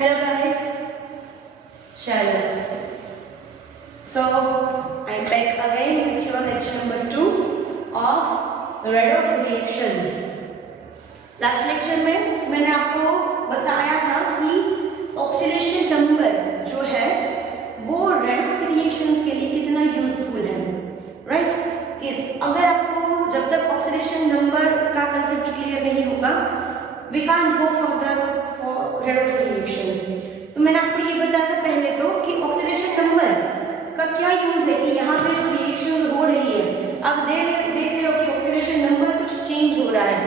Hello guys, Shalom. So I'm back again with your lecture number 2 of redox reactions. Last lecture में मैंने आपको बताया था कि ऑक्सीडेशन नंबर जो है वो रेडॉक्स रिएक्शंस के लिए कितना यूजफुल है, राइट? कि अगर आपको जब तक ऑक्सीडेशन नंबर का कंसेप्ट क्लियर नहीं होगा, we can't go further for redox reactions. तो मैंने आपको ये बताया था पहले तो कि ऑक्सीडेशन नंबर का क्या यूज है, कि यहाँ पे जो रिएक्शन हो रही है, अब देख रहे हो कि ऑक्सीडेशन नंबर कुछ चेंज हो रहा है,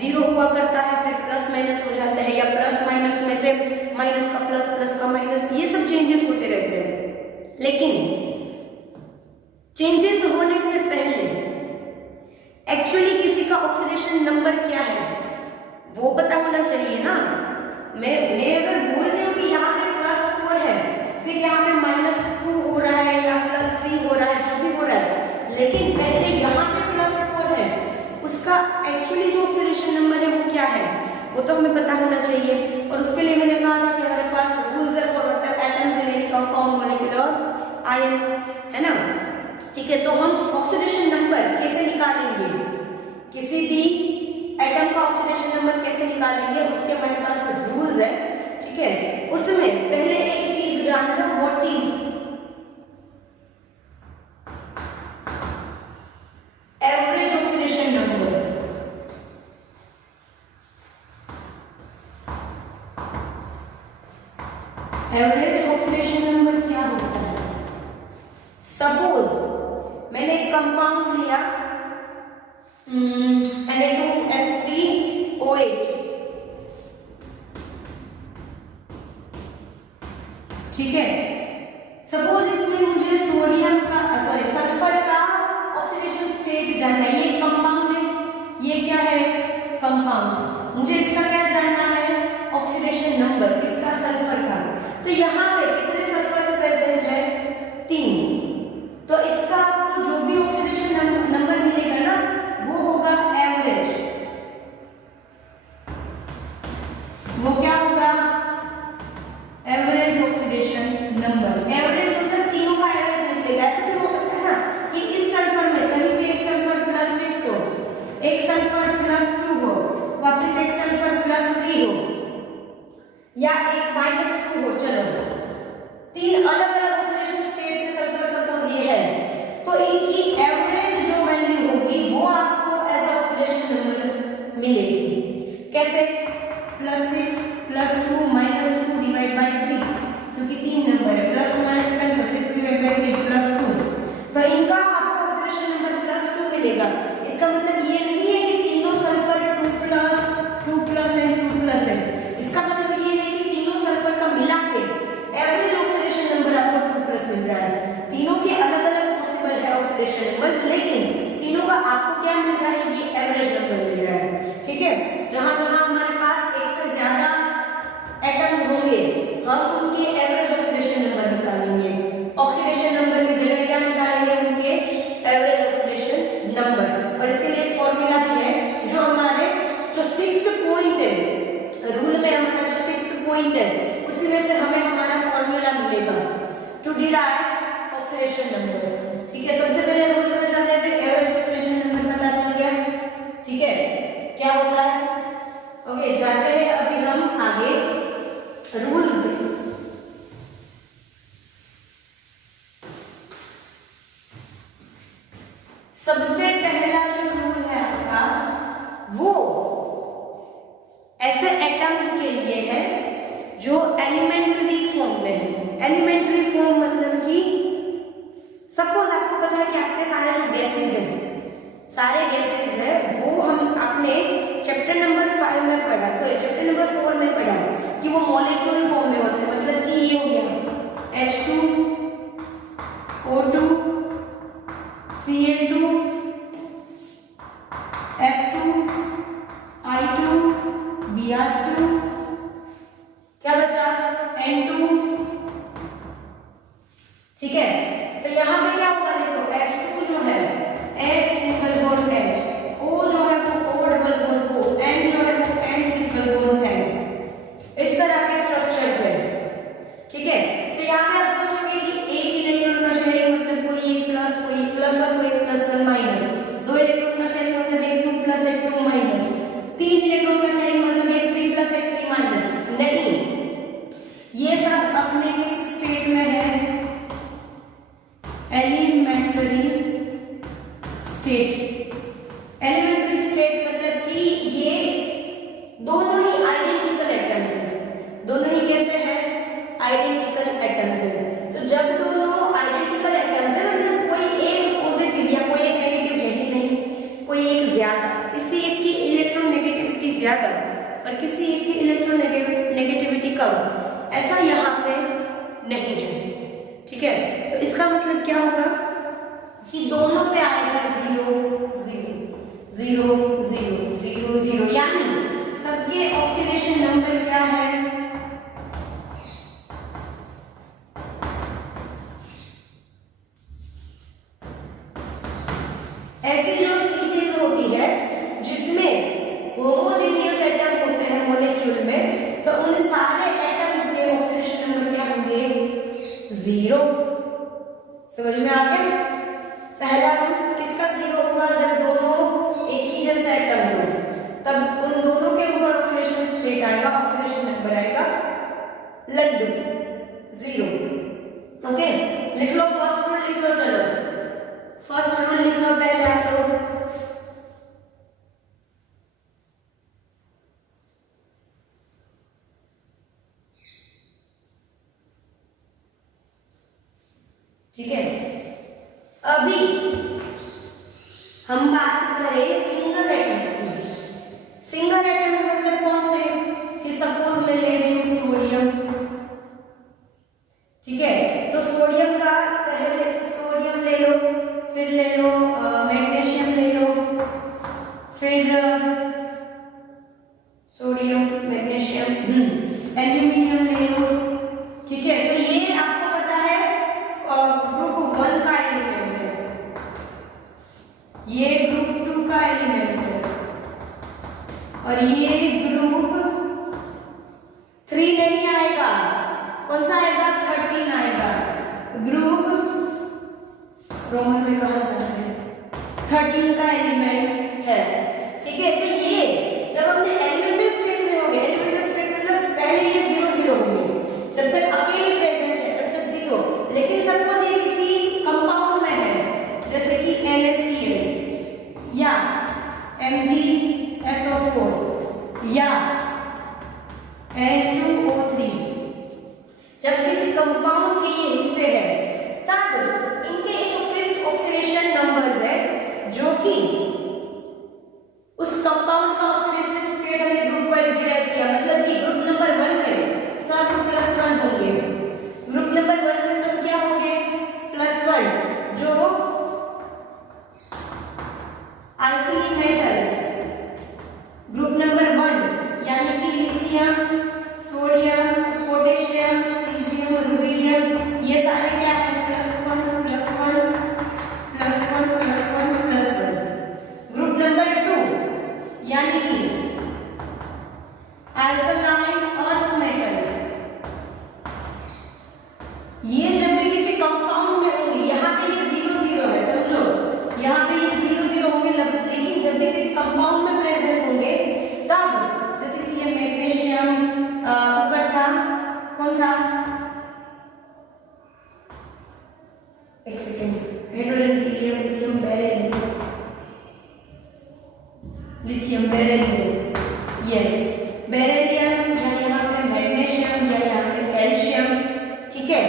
0 हुआ करता है, फिर प्लस माइनस हो जाता है, या प्लस माइनस में से माइनस का प्लस, प्लस का माइनस, ये सब चेंजेस होते रहते हैं. लेकिन चेंजेस होने से पहले एक्चुअली किसी का ऑक्सीडेशन नंबर क्या है वो पता होना चाहिए ना. मैं अगर बोल रही हूँ कि यहाँ पे +4 है, फिर यहाँ पे -2 हो रहा है या +3 हो रहा है, जो भी हो रहा है, लेकिन पहले यहाँ पे +4 है, उसका एक्चुअली जो ऑक्सीडेशन नंबर है वो क्या है वो तो हमें पता होना चाहिए. और उसके लिए मैंने कहा था कि हमारे पास रूल्स है for atoms in any compound molecular ion, है ना. ठीक है, तो हम ऑक्सीडेशन नंबर कैसे निकालेंगे, किसी भी एटम का ऑक्सीडेशन नंबर कैसे निकालेंगे, उसके हमारे पास रूल्स है. ठीक है, उसमें पहले एक चीज जानना, what is average oxidation number. Average oxidation number क्या होता है? सपोज मैंने एक कंपाउंड लिया Na2S3O8, ठीक है. सपोज इसमें मुझे सोडियम का सल्फर का ऑक्सीडेशन स्टेट जानना है. ये कंपाउंड है, ये क्या है? कंपाउंड. मुझे इसका क्या जानना है? ऑक्सीडेशन नंबर, इसका सल्फर का. तो यहाँ पे कितने सल्फर प्रेजेंट है? 3. तो इसका आपको जो भी ऑक्सीडेशन नंबर मिलेगा ना वो होगा एवरेज. वो क्या होगा? Average oxidation number. एवरेज मतलब तीनों का एवरेज निकलेगा. ऐसा भी हो सकता है ना कि इस सल्फर में कहीं पे एक सल्फर +6 हो, एक सल्फर +2 हो, वापस एक सल्फर +3 हो, या एक -2 हो. चलो, 3 अलग अलग ऑक्सीडेशन स्टेट के सल्फर सपोज ये है, तो इनकी एवरेज जो वैल्यू होगी वो आपको एज ऑक्सीडेशन नंबर मिलेगी. कैसे? +6 +2 -2 डिवाइड बाय 3, क्योंकि 3 नंबर है, plus minus cancel, 6 divide by 3 +2, तो इनका आपको ऑक्सीडेशन नंबर +2 मिलेगा. इसका मतलब ये नहीं है कि तीनों सल्फर 2+ एंड 2+ है. इसका मतलब ये है कि तीनों सल्फर का मिला के एवरेज ऑक्सीडेशन नंबर आपको 2+ मिल रहा है. तीनों के अलग अलग पॉसिबल है ऑक्सीडेशन नंबर, लेकिन तीनों का आपको क्या मिल रहा है? ये एवरेज नंबर मिल रहा है. ठीक है, जहां जहां हमारे पास एक से ज्यादा एटम्स होंगे हम उनके एवरेज ऑक्सीडेशन नंबर निकालेंगे. ऑक्सीडेशन नंबर की जगह क्या निकालेंगे? उनके एवरेज ऑक्सीडेशन नंबर. और इसके लिए एक फॉर्मूला भी है, जो हमारे जो 6th पॉइंट है रूल में, हमारा जो 6th पॉइंट है उसी में से हमें हमारा फॉर्मूला मिलेगा टू डिराइव ऑक्सीडेशन नंबर. ठीक है, सबसे पहले रूल समझ आते हैं, फिर एवरेज ऑक्सीडेशन नंबर पता चल गया. ठीक है, क्या होता है? ओके, जाते हैं अभी हम आगे रूल्स में. सबसे पहला जो रूल है आपका वो ऐसे एटम्स के लिए है जो एलिमेंट्री फॉर्म में है. एलिमेंट्री फॉर्म मतलब कि सपोज आपको पता है कि आपके सारे जो गैसेस हैं, सारे गैसेस है वो हम अपने चैप्टर नंबर 5 में पढ़ा, चैप्टर नंबर 4 में पढ़ा कि वो मॉलिक्यूल फॉर्म में होते हैं. मतलब कि ये हो गया H2 O2 Cl2 F2 I2 Br2, क्या बचा? N2. ठीक है, तो यहाँ पे क्या होगा? देखो H2 जो है H single bond H, O जो है वो O double bond O, N जो है वो N ट्रिपल बॉन्ड N. नहीं है। ठीक है, तो इसका मतलब क्या होगा कि दोनों पे आएगा 0 0 0 0 0 0, यानी सबके ऑक्सीडेशन नंबर क्या है? ऐसी जो स्पीसीज होती है जिसमें होमोजेनियस एटम होते हैं मॉलिक्यूल में, तो उन सारे एटम्स के ऑक्सीडेशन नंबर क्या होंगे? 0। समझ में आ गया? पहला रूल किसका 0 होगा? जब दोनों एक ही जैसे एटम हो, तब उन दोनों के ऊपर ऑक्सीडेशन स्टेट आएगा, ऑक्सीडेशन नंबर आएगा लड्डू 0। ओके, लिख लो फर्स्ट रूल, लिख लो। चलो फर्स्ट रूल लिख लो पहले आप लोग। ठीक है, अभी हम बात करें सिंगल एटम्स की। सिंगल एटम्स मतलब कौन से? कि सपोज मैं ले रही हूं सोडियम। ठीक है, तो सोडियम का पहले सोडियम ले लो, फिर ले लो मैग्नीशियम ले लो, फिर सोडियम मैग्नीशियम एल्यूमिनियम ले लो। ठीक है, तो ये आपको पता है ग्रुप 1 का एलिमेंट है, ये ग्रुप 2 का एलिमेंट है, और ये ग्रुप 3 नहीं आएगा। कौन सा आएगा? 13 आएगा। ग्रुप रोमन में कहा जा रहा है 13 का एलिमेंट है। ठीक है, तो ये जब हमने एलिमेंटल स्टेट में होंगे, एलिमेंटल स्टेट मतलब पहले ये 0 0 होंगे, जब तक अकेले प्रेजेंट है तब तक 0। लेकिन सपोज ये किसी कंपाउंड में है, जैसे कि NaCl या MgSO4 या N2O3, जब किसी कंपाउंड के ये हिस्से है, तब इनके एक फिक्स ऑक्सीडेशन नंबर्स है, जो कि उस कंपाउंड का ऑक्सीडेशन स्टेट हमने ग्रुप वाइज डिराइव किया। मतलब कि ग्रुप नंबर 1 में सब +1 होंगे, ग्रुप नंबर 1 में सब क्या होंगे? +1। जो अल्कली मेटल्स ग्रुप नंबर 1 यानी कि lithium, sodium, potassium, caesium, rubidium, ये सारे क्या है? +1 +1 +1 +1 +1। ग्रुप नंबर 2 यानी कि अल्कलाइन अर्थ मेटल, ये जब भी किसी कंपाउंड में होंगे, यहाँ पे ये 0 0 है, समझो, यहाँ पे ये 0 0 होंगे, लेकिन जब भी किसी कंपाउंड में प्रेजेंट होंगे, तब जैसे कि ये मैग्नीशियम ऊपर था, कौन था? एक second, hydrogen, helium, lithium, beryllium, lithium beryllium, yes beryllium, या यहाँ पे मैग्नीशियम, या यहाँ पे कैल्शियम। ठीक है,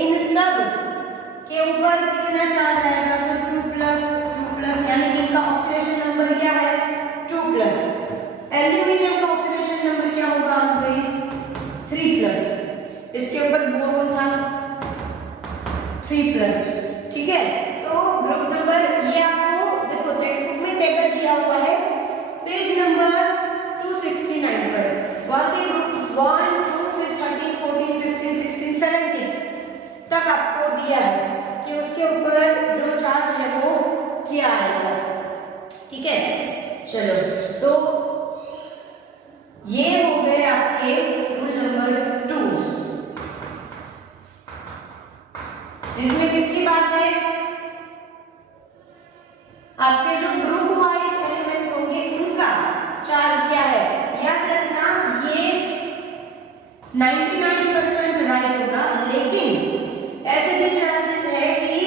इन सब के ऊपर कितना चार्ज आएगा? तो 2+2+, यानी कि इनका ऑक्सीडेशन नंबर क्या है? 2+। एल्यूमिनियम का ऑक्सीडेशन नंबर क्या होगा? 3+। इसके ऊपर बोरोन था 3+। ठीक है, तो ग्रुप नंबर ये आपको देखो टेक्स्ट बुक में टेबल दिया हुआ है पेज नंबर 269 पर। वहां के ग्रुप 1 2 फिर 13 14 15 16 17 तक आपको दिया है कि उसके ऊपर जो चार्ज है वो क्या आएगा। ठीक है, चलो, तो ये हो गए आपके रूल नंबर 2, जिसमें किसकी बात है? आपके जो ग्रुप वाइज एलिमेंट्स होंगे उनका चार्ज क्या है। याद रखना, ये 99% राइट होगा, लेकिन ऐसे भी चांसेस है कि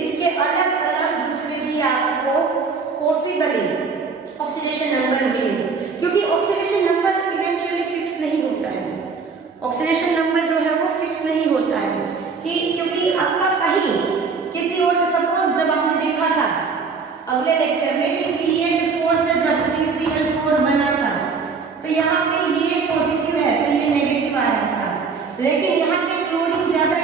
इसके अलग अलग दूसरे भी आपको पॉसिबली ऑक्सीडेशन नंबर मिले, क्योंकि ऑक्सीडेशन नंबर इवेंचुअली फिक्स नहीं होता है। ऑक्सीडेशन नंबर जो है वो फिक्स नहीं होता है कि क्योंकि आपका कहीं किसी और, सपोज जब आपने देखा था अगले लेक्चर में कि CH4 से जब CCl4 बना था, तो यहाँ पे ये पॉजिटिव है तो ये नेगेटिव आ रहा था, लेकिन यहाँ पे क्लोरीन ज्यादा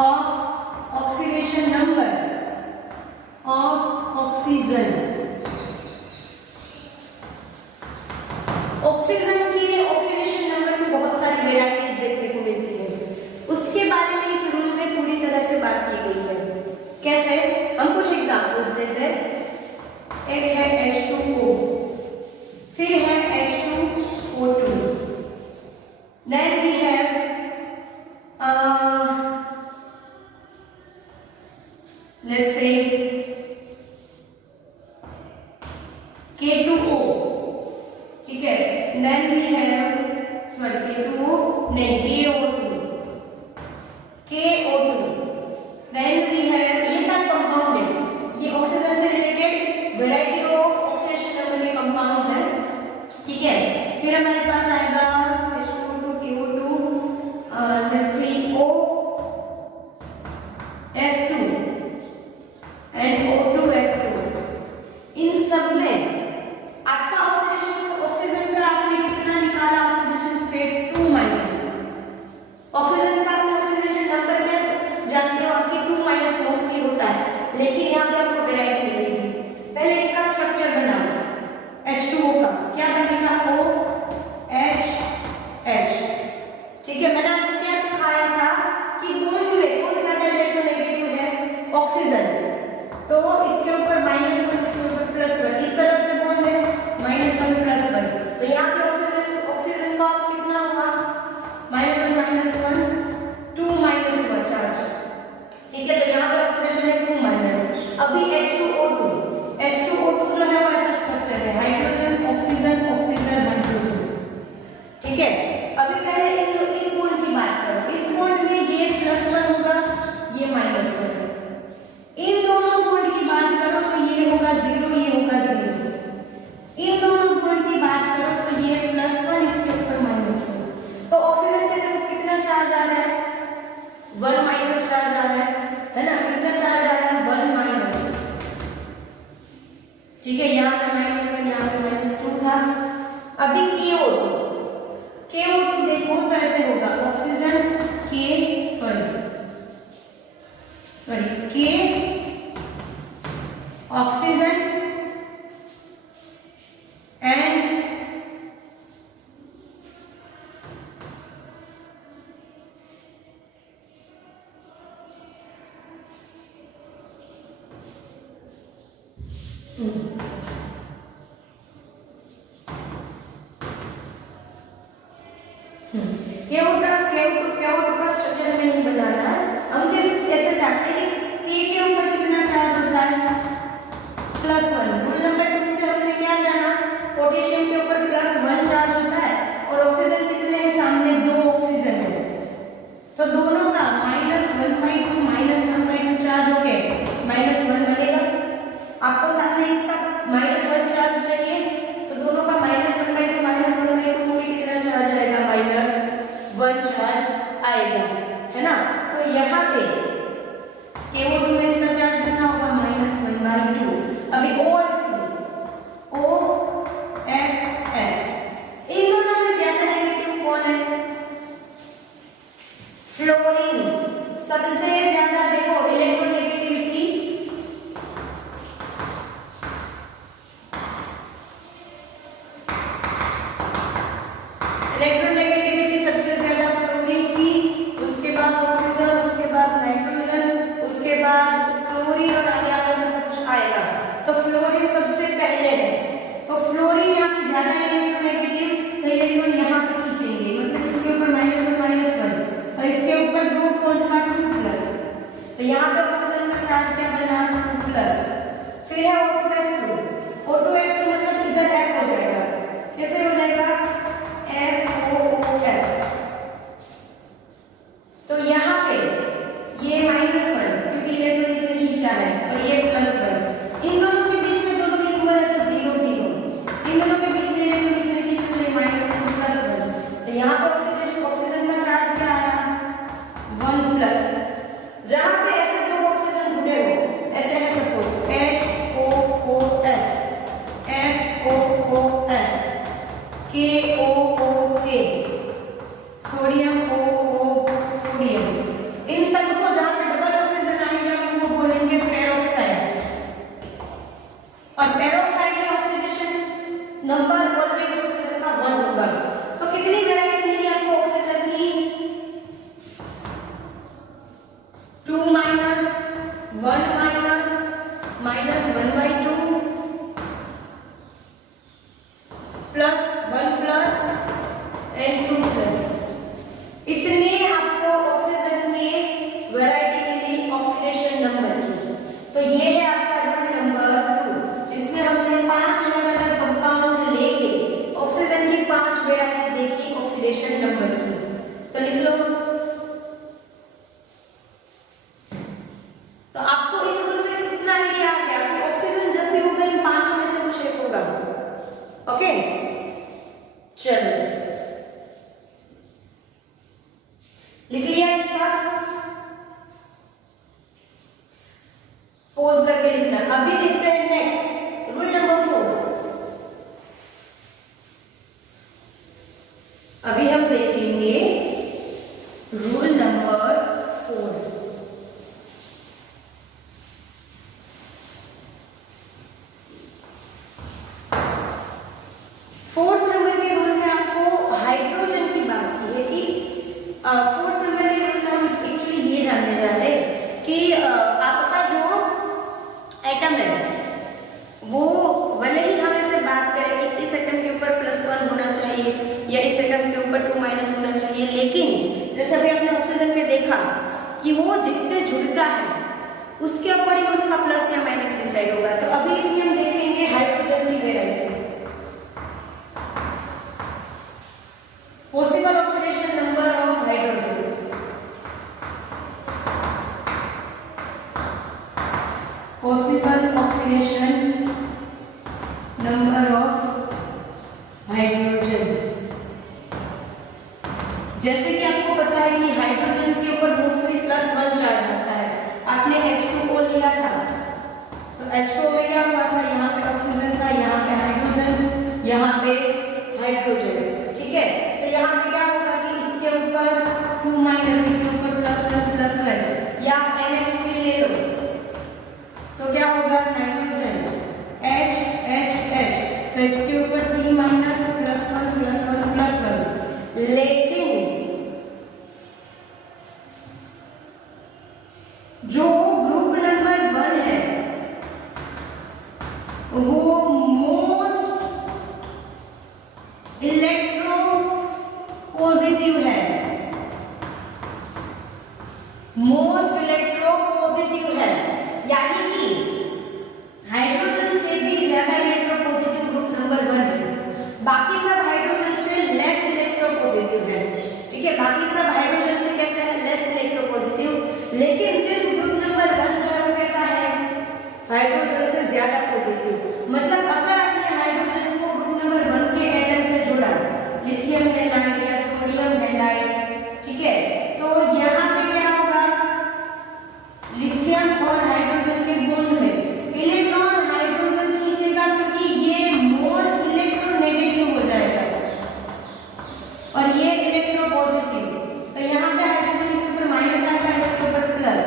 of oxidation number of oxygen. Oxygen के ऑक्सीडेशन नंबर में बहुत सारी वेराइटीज देखने को मिलती है, उसके बारे में इस रूल में पूरी तरह से बात की गई है। कैसे? हम कुछ एग्जांपल्स देते हैं। एक है H2O, फिर है H2O2, then we have let's say K2O, ठीक है, देन वी हैव K2O नहीं KO2, देन वी हैव, ये सब कंपाउंड है, ये ऑक्सीजन से related variety of oxidation number के कंपाउंड्स हैं, ठीक है। फिर हमारे पास आएगा H2O2 KO2, let's see O F2 and O2F2। इन सब में आपका ऑक्सीजन का आपने कितना निकाला? Oxidation state 2 minus. ऑक्सीजन का आपने ऑक्सीडेशन नंबर में जानते हो आपकी 2 माइनस मोस्टली होता है, लेकिन यहाँ पे आपको वैरायटी मिलेगी। पहले इसका स्ट्रक्चर बनाओ, H2O का क्या बनेगा? OH, ठीक है। मैंने आपको क्या सिखाया था कि बॉन्ड में कौन सा इलेक्ट्रोनेगेटिव है? ऑक्सीजन, तो इसके ऊपर -1, इसके ऊपर +1, इस तरफ से बॉन्ड है -1 +1, तो यहाँ पे ऑक्सीजन का कितना हुआ? -1 2 माइनस हुआ चार्ज, ठीक है। तो यहाँ पे ऑक्सीडेशन है 2 माइनस। अभी H2O2 जो है वो ऐसा स्ट्रक्चर है, हाइड्रोजन ऑक्सीजन ऑक्सीजन हाइड्रोजन, ठीक है। अभी पहले इस बॉन्ड की बात करो, इस बॉन्ड में ये +1 होगा, ये -1। इन दोनों बॉन्ड की बात करो तो ये होगा 0, ये होगा 0। इन दोनों बॉन्ड की बात करो तो ये +1, इसके ऊपर -1। तो ऑक्सीजन पे देखो कितना चार्ज आ रहा है? 1 माइनस चार्ज आ रहा है ना? कितना चार्ज आ रहा है? 1 माइनस, ठीक है। यहाँ पे -1, यहाँ पे -2 था। अभी KO2 देखो तो ऐसे होगा, oxygen K oxygen and KO2 का स्ट्रक्चर हमें नहीं बनाना है, हम सिर्फ ऐसे जानते हैं कि K के ऊपर कितना चार्ज होता है? +1। रूल नंबर 2 से हमने क्या जाना? पोटेशियम के ऊपर +1 चार्ज होता है और ऑक्सीजन कितने हैं? सामने 2 ऑक्सीजन है, तो दोनों का -1/2 -1/2 चार्ज हो गए, -1 बनेगा। आपको सामने इसका -1 चार्ज चाहिए, तो दोनों का -1/2 -1/2 में कितना चार्ज आएगा? -1 चार्ज आएगा, है ना। तो यहाँ पे KO2 में इसका चार्ज कितना होगा? -1/2। अभी OF, इन दोनों में ज्यादा नेगेटिव कौन है? फ्लोरीन। सबसे ज्यादा देखो इलेक्ट्रोनेगेटिविटी सबसे ज्यादा फ्लोरीन की, उसके बाद ऑक्सीजन, उसके बाद नाइट्रोजन, उसके बाद क्लोरीन और आगे आगे सब कुछ आएगा। तो फ्लोरीन सबसे पहले है, तो फ्लोरीन यहाँ पे ज्यादा इलेक्ट्रोनेगेटिव, तो इलेक्ट्रॉन यहाँ पे खींचेंगे, मतलब इसके ऊपर -1, तो इसके ऊपर 2 बॉन्ड का 2+, तो यहाँ पे ऑक्सीजन का चार्ज क्या बना? 2+। फिर है O2F2 मतलब इधर F हो जाएगा, कैसे हो जाएगा? FOOF। तो यहाँ पे ये -1 क्योंकि इलेक्ट्रॉन इसने खींचा है और ये +1, इन दोनों के बीच में दोनों इक्वल है तो 0 0, इन दोनों के बीच में इलेक्ट्रॉन इसने खींचा तो ये -2 +1, तो यहाँ पर ऑक्सीजन का चार्ज क्या आया? 1+। जहाँ पे ऐसे दो ऑक्सीजन जुड़े हो, ऐसे है suppose HOOH, FOOF, KOOK, sodium OO sodium, इन सबको जहाँ 2 minus 1 minus -1/2 plus 1 plus and 2 plus. इतने आपको ऑक्सीजन के वैरायटी मिली ऑक्सीडेशन नंबर की। तो ये है आपका रूल नंबर 2, जिसमें हमने 5 अलग-अलग कंपाउंड लेके ऑक्सीजन की 5 वैरायटी देखी ऑक्सीडेशन नंबर की। तो लिख लो। तो आपको इस रूल से कितना आइडिया आ गया कि ऑक्सीजन जब भी होगा इन 5 में से कुछ एक होगा। ओके, चलो लिख लिया इसका, पोज करके लिखना। अभी देखते हैं नेक्स्ट रूल नंबर 4। अभी हम देखेंगे रूल नंबर 4। फोर्थ नंबर के रूल में आपको हाइड्रोजन की बात की है कि फोर्थ नंबर के रूल में हम एक्चुअली ये जानने जा रहे हैं कि आपका जो एटम है वो भले ही हम ऐसे बात करें कि इस एटम के ऊपर +1 होना चाहिए या इस एटम के ऊपर 2 माइनस होना चाहिए, लेकिन जैसे अभी हमने ऑक्सीजन में देखा कि वो जिससे जुड़ता है उसके अकॉर्डिंग उसका प्लस या माइनस डिसाइड होगा। तो अभी इसमें हम देखेंगे हाइड्रोजन की variety. Possible oxidation number of hydrogen. Possible oxidation number of hydrogen. जैसे कि आपको पता है कि हाइड्रोजन के ऊपर मोस्टली +1 चार्ज आता है। आपने H2O लिया था, तो H2O में क्या हुआ था, यहाँ पे ऑक्सीजन था, यहाँ पे हाइड्रोजन, यहाँ पे हाइड्रोजन। ठीक है, तो यहाँ पे क्या होगा कि इसके ऊपर 2 माइनस, इसके ऊपर +1 या NH3 ले लो तो क्या होगा, नाइट्रोजन H H H, तो इसके ऊपर 3 माइनस +1 लेकिन जो ग्रुप नंबर 1 है वो मोस्ट इलेक्ट्रो पॉजिटिव है, मोस्ट इलेक्ट्रो पॉजिटिव है, यानी कि हाइड्रोजन से भी ज्यादा इलेक्ट्रो पॉजिटिव ग्रुप नंबर 1 है। बाकी सब हाइड्रोजन से लेस इलेक्ट्रो पॉजिटिव है। ठीक है, बाकी सब हाइड्रोजन से कैसे है, लेस इलेक्ट्रो पॉजिटिव, लेकिन सिर्फ ग्रुप नंबर 1 जो है वो कैसा है, हाइड्रोजन से ज्यादा पॉजिटिव। मतलब अगर आपने हाइड्रोजन को ग्रुप नंबर 1 के एटम से जोड़ा, लिथियम हैलाइड या सोडियम हैलाइड, ठीक है, तो यहाँ पे क्या होगा, लिथियम और हाइड्रोजन के बॉन्ड में इलेक्ट्रॉन हाइड्रोजन खींचेगा क्योंकि ये मोर इलेक्ट्रोनेगेटिव हो जाएगा और ये इलेक्ट्रो पॉजिटिव। तो यहाँ पे हाइड्रोजन के ऊपर माइनस आएगा, इसके ऊपर प्लस।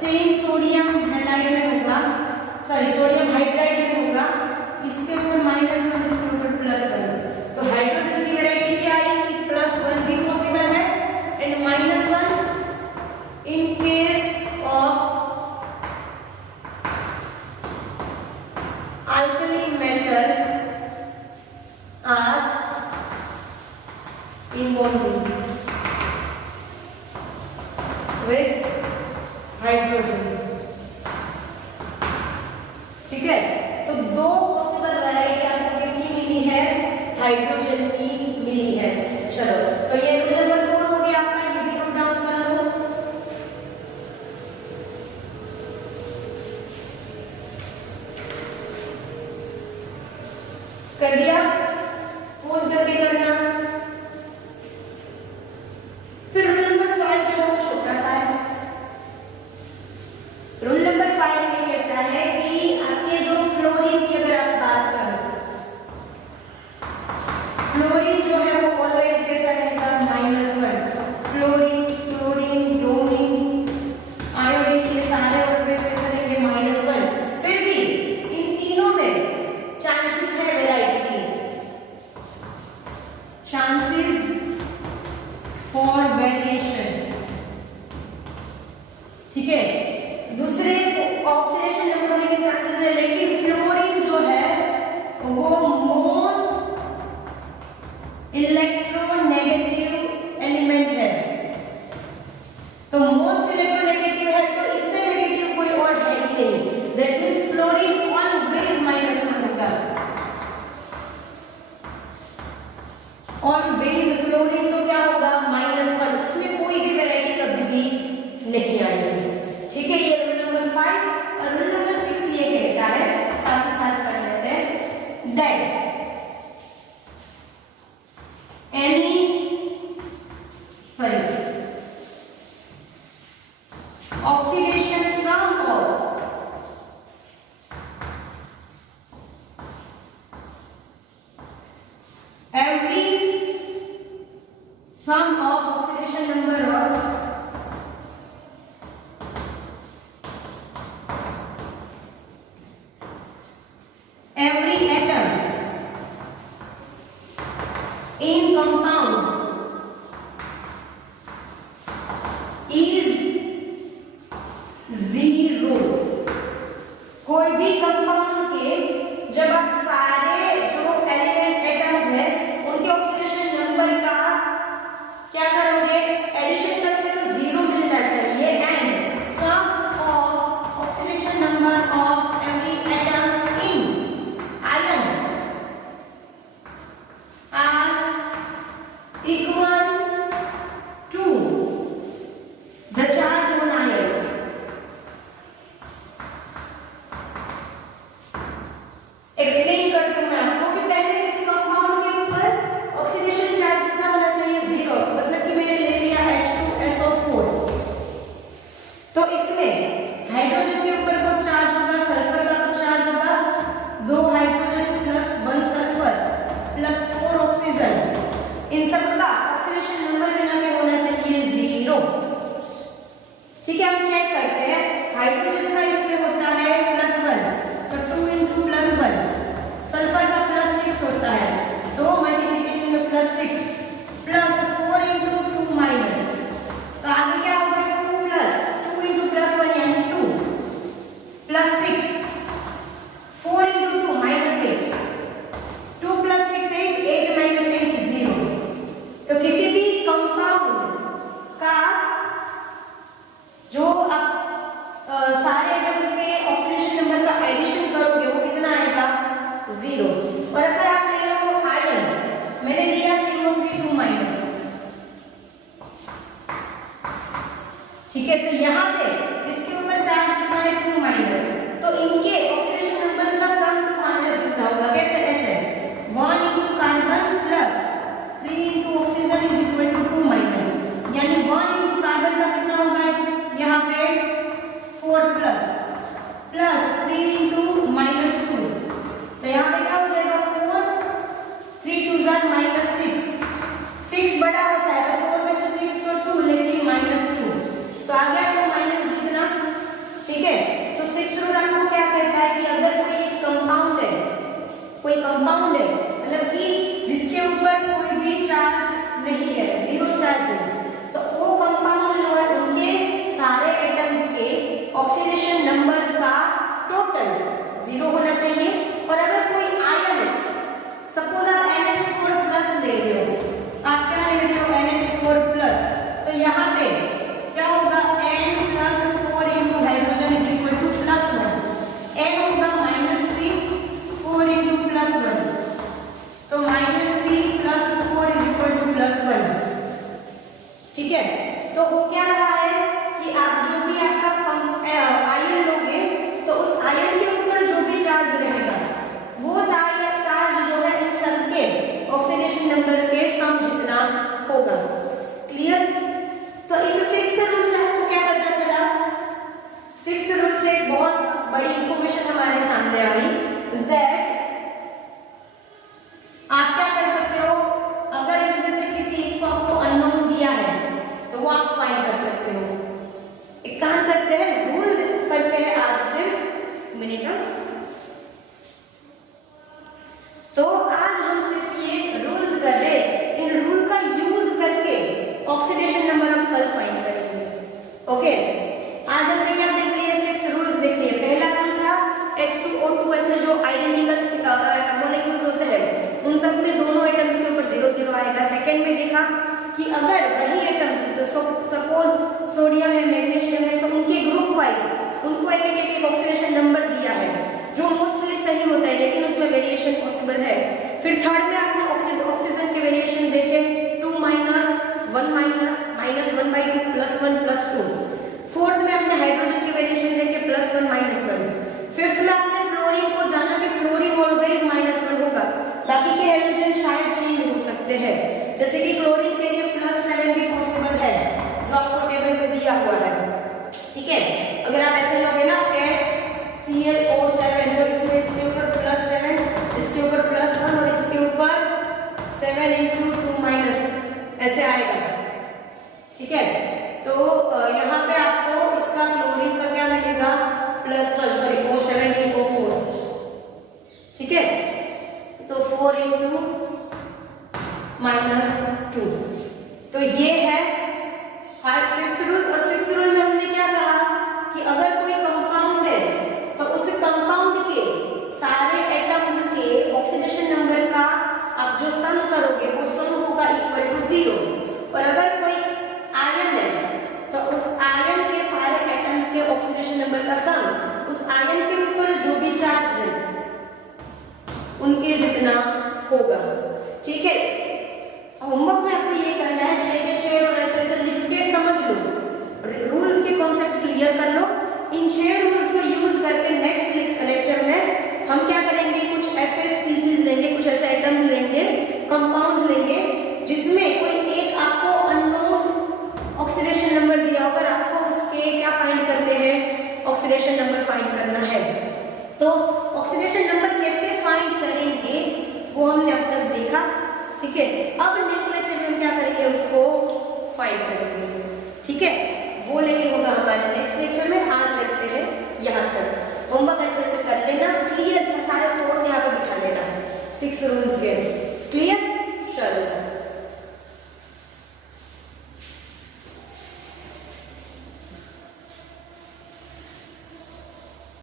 सेम सोडियम हैलाइड में होगा, सॉरी सोडियम हाइड्राइड में होगा, इसके ऊपर -1, इसके ऊपर +1। तो हाइड्रोजन की वैरायटी क्या आई, +1 भी पॉसिबल है and -1 in case of alkali metal are in bonding with hydrogen। ठीक है, तो 2 पॉसिबल वैरायटी आपको किसकी मिली है, हाइड्रोजन की मिली है। चलो, तो ये रूल नंबर 4 हो गया आपका, ये भी नोट डाउन कर लो। कर दिया, पोज करके करना। फिर रूल नंबर 5 जो है वो छोटा सा है। रूल नंबर 5 ये कहता है कि आपके जो फ्लोरीन की अगर आप बात करें, फ्लोरीन जो है वो ऑलवेज कैसा रहेगा, -1। फ्लोरीन, क्लोरीन, ब्रोमीन, आयोडीन, ये सारे ऑलवेज कैसे रहेंगे, -1। फिर भी इन तीनों में चांसेस है वैरायटी की, ठीक है, दूसरे ऑक्सीडेशन नंबर होने के चांसेस है, लेकिन फ्लोरीन जो है वो मोस्ट इलेक्ट्रोनेगेटिव एलिमेंट है। तो मोस्ट इलेक्ट्रोनेगेटिव है तो इससे नेगेटिव कोई और है ही नहीं, दैट मींस फ्लोरीन ऑलवेज -1 होगा। ऑलवेज फ्लोरीन तो क्या होगा -1, उसमें कोई भी वैरायटी कभी भी नहीं आएगी। ठीक है, ये रूल नंबर 5 और रूल नंबर 6 ये कहता है, साथ ही साथ कर लेते हैं, that oxidation sum of every sum of oxidation number of every atom in compound is 0। कोई भी कंपाउंड के जब आप सारे जो एलिमेंट एटम्स हैं उनके ऑक्सीडेशन नंबर का क्या करोगे, एडिशन करोगे तो 0 मिलना चाहिए। And sum of oxidation number of every atom in ion are equal to the charge on ion. Explain करती हूँ मैं आपको कि पहले किसी कंपाउंड के ऊपर ऑक्सीडेशन चार्ज कितना होना चाहिए, 0, मतलब कि मैंने ले लिया H2SO4, तो इसमें हाइड्रोजन के ऊपर को चार्ज होगा, सल्फर का को चार्ज होगा, 2 hydrogen plus 1 sulphur plus 4 oxygen, इन सब का ऑक्सीडेशन नंबर मिला के होना चाहिए 0। ठीक है, हम चेक करते हैं, हाइड्रोजन का इसमें होता है +1, तो 2 × +1, सल्फर का +6 होता है, 2 मल्टीप्लिकेशन में +6 प्लस 4 × 2 माइनस, तो आगे क्या होगा 2 × +1 यानी 2 +6 4 × 2 -8, 2 + 6 8, 8 - 8 0। तो किसी भी कंपाउंड का जो आप सारे एटम्स के ऑक्सीडेशन नंबर का एडिशन करोगे वो कितना आएगा, 0। और अगर आप ले लो आयन, मैंने लिया CO3 2-, ठीक है, तो यहाँ पे इसके ऊपर चार्ज कितना है 2-, तो इनके ऑक्सीडेशन नंबर्स का सम 2- कितना होगा, कैसे ऐसे 1 × carbon plus 3 × oxygen is equal to 2-, यानी 1 × कार्बन का कितना होगा यहाँ पे 4 प्लस 3 × -2, तो यहाँ पे क्या हो जाएगा 4, 3 × 2 -6, 6 बड़ा होता है तो 4 में से 6 तो 2, लेकिन -2, तो आ गया 2 जितना। ठीक है, तो 6th रूल आपको क्या कहता है कि अगर कोई कंपाउंड है, मतलब कि जिसके ऊपर कोई भी चार्ज नहीं है, 0 चार्ज है, तो वो कंपाउंड जो है उनके सारे एटम्स के ऑक्सीडेशन नंबर्स का टोटल 0 होना चाहिए। और अगर कोई आयन है, सपोज आप NH4+ ले रहे हो, आप क्या ले रहे हो NH4+, तो यहाँ पे क्या होगा N + 4 × hydrogen is equal to +1, N होगा -3 4 × +1, तो -3 + 4 इज इक्वल टू +1। ठीक है, तो हो क्या रहा है कि आप जो भी आपका आयन लोगे तो उस आयन के ऊपर जो भी चार्ज रहेगा वो चार्ज जो है इन सब के ऑक्सीडेशन नंबर के सम जितना होगा। क्लियर? तो इस 6th रूल से आपको क्या पता चला, 6th रूल से एक बहुत बड़ी इंफॉर्मेशन हमारे सामने आई, दैट आप क्या कर सकते हो, अगर इसमें से किसी एक को आपको अननोन दिया है तो वो आप फाइंड कर सकते हो। एक काम करते हैं, रूल्स करते हैं आज सिर्फ मिनट, तो आज हम सिर्फ ये रूल्स कर रहे, इन रूल का यूज करके ऑक्सीडेशन नंबर हम कल फाइंड करेंगे। ओके, आज हमने क्या देख लिए, 6 रूल्स देख लिए। पहला रूल था H2O2 ऐसे जो आइडेंटिकल मॉलिक्यूल्स होते हैं उन सब में दोनों एटम्स के ऊपर 0 0 आएगा। सेकंड में देखा कि अगर वही एटम्स सपोज सोडियम है, मैग्नीशियम है, तो उनके ग्रुप वाइज उनको एक एक ऑक्सीडेशन नंबर दिया है जो मोस्टली सही होता है, लेकिन उसमें वेरिएशन पॉसिबल है। फिर थर्ड में आपने ऑक्सीजन के वेरिएशन देखे, 2 माइनस 1 माइनस -1/2 +1 +2। फोर्थ में आपने हाइड्रोजन के वेरिएशन देखे, +1 -1। फिफ्थ में आपने फ्लोरीन को जाना कि फ्लोरीन ऑलवेज -1 होगा, बाकी के हाइड्रोजन शायद चेंज हो सकते हैं, जैसे कि क्लोरीन के लिए +7 भी पॉसिबल है जो आपको टेबल में दिया हुआ है। ठीक है, अगर आप ऐसे लोगे ना HClO7 तो इसमें इसके ऊपर +7, इसके ऊपर +1 और इसके ऊपर 7 × 2 ऐसे आएगा। ठीक है, तो यहाँ पे आपको इसका क्लोरीन का क्या मिलेगा, +1 सॉरी O7 × O4। ठीक है, तो 4 × -2, तो ये है 5th रूल। और 6th रूल में हमने क्या कहा कि अगर कोई कंपाउंड है तो उस कंपाउंड के सारे एटम्स के ऑक्सीडेशन नंबर का आप जो सम करोगे वो सम होगा =0। और अगर कोई आयन है तो उस आयन के सारे एटम्स के ऑक्सीडेशन नंबर का सम उस आयन के ऊपर जो भी चार्ज है उनके जितना होगा। ठीक है, होमवर्क में आपको ये करना है 6 के 6 और ऐसे लिख के समझ लो, रूल्स के कॉन्सेप्ट क्लियर कर लो। इन 6 रूल्स को यूज करके नेक्स्ट लेक्चर में हम क्या करेंगे, कुछ ऐसे स्पीसीज लेंगे, कुछ ऐसे आइटम्स लेंगे, कंपाउंड्स लेंगे जिसमें कोई एक आपको अननोन ऑक्सीडेशन नंबर दिया होगा, आपको उसके क्या फाइंड करने हैं, ऑक्सीडेशन नंबर फाइंड करना है। तो ऑक्सीडेशन नंबर कैसे फाइंड करेंगे वो हमने अब तक देखा। ठीक है, अब नेक्स्ट लेक्चर में हम क्या करेंगे, उसको फाइंड करेंगे। ठीक है, वो लेकिन